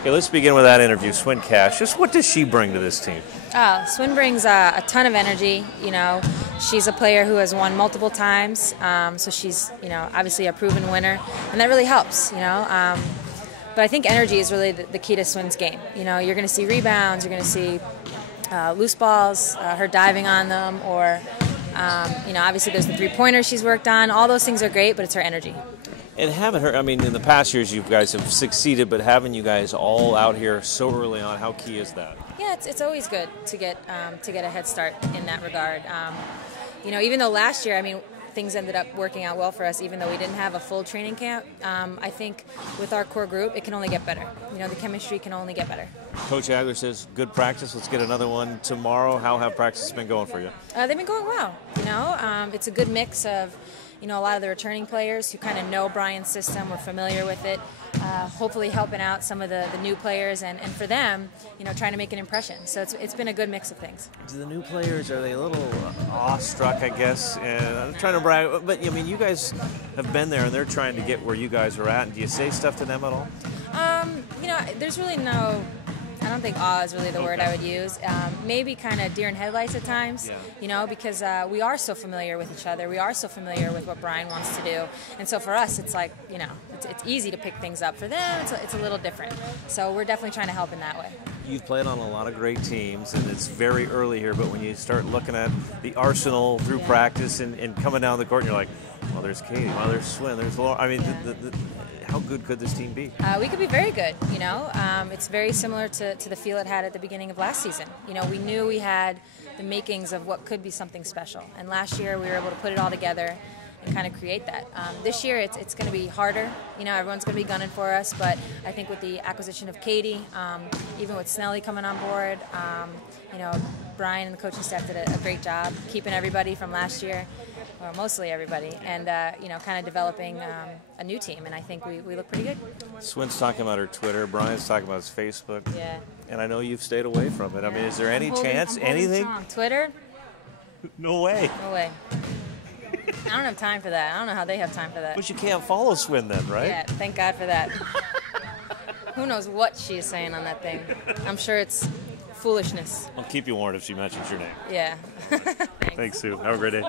Okay, let's begin with that interview. Swin, just what does she bring to this team? Swin brings a ton of energy. She's a player who has won multiple times, so she's obviously a proven winner, and that really helps. But I think energy is really the key to Swin's game. You're going to see rebounds, you're going to see loose balls, her diving on them, or obviously there's the three-pointers she's worked on. All those things are great, but it's her energy. And having her, in the past years you guys have succeeded, but having you guys all out here so early on, how key is that? Yeah, it's always good to get a head start in that regard. Even though last year, things ended up working out well for us, even though we didn't have a full training camp. I think with our core group, it can only get better. The chemistry can only get better. Coach Adler says, good practice. Let's get another one tomorrow. How have practices been going for you? They've been going well. It's a good mix of a lot of the returning players who kind of know Brian's system, we're familiar with it, hopefully helping out some of the new players, and for them, trying to make an impression. So it's been a good mix of things. Do the new players, are they a little awestruck, I guess? And I'm trying to brag, but you guys have been there and they're trying to get where you guys are at. And do you say stuff to them at all? There's really no, I don't think awe is really the word I would use. Maybe kind of deer in headlights at times, because we are so familiar with each other. We are so familiar with what Brian wants to do. And so for us, it's like, it's easy to pick things up. For them, it's a little different. So we're definitely trying to help in that way. You've played on a lot of great teams, and it's very early here, but when you start looking at the arsenal through practice and coming down the court, and you're like, well, there's Katie, well, there's Swin, there's Laura. How good could this team be? We could be very good. It's very similar to the feel it had at the beginning of last season. We knew we had the makings of what could be something special. And last year we were able to put it all together and kind of create that. This year it's going to be harder. Everyone's going to be gunning for us, but I think with the acquisition of Katie, even with Snelly coming on board, Brian and the coaching staff did a great job keeping everybody from last year, or mostly everybody, and kind of developing a new team, and I think we look pretty good. Swin's talking about her Twitter, Brian's talking about his Facebook. Yeah. And I know you've stayed away from it. Is there any chance, anything? Twitter? No way. No way. I don't have time for that. I don't know how they have time for that. But you can't follow Swin then, right? Yeah, thank God for that. Who knows what she is saying on that thing. I'm sure it's foolishness. I'll keep you warned if she mentions your name. Yeah. Thanks, Sue. Have a great day.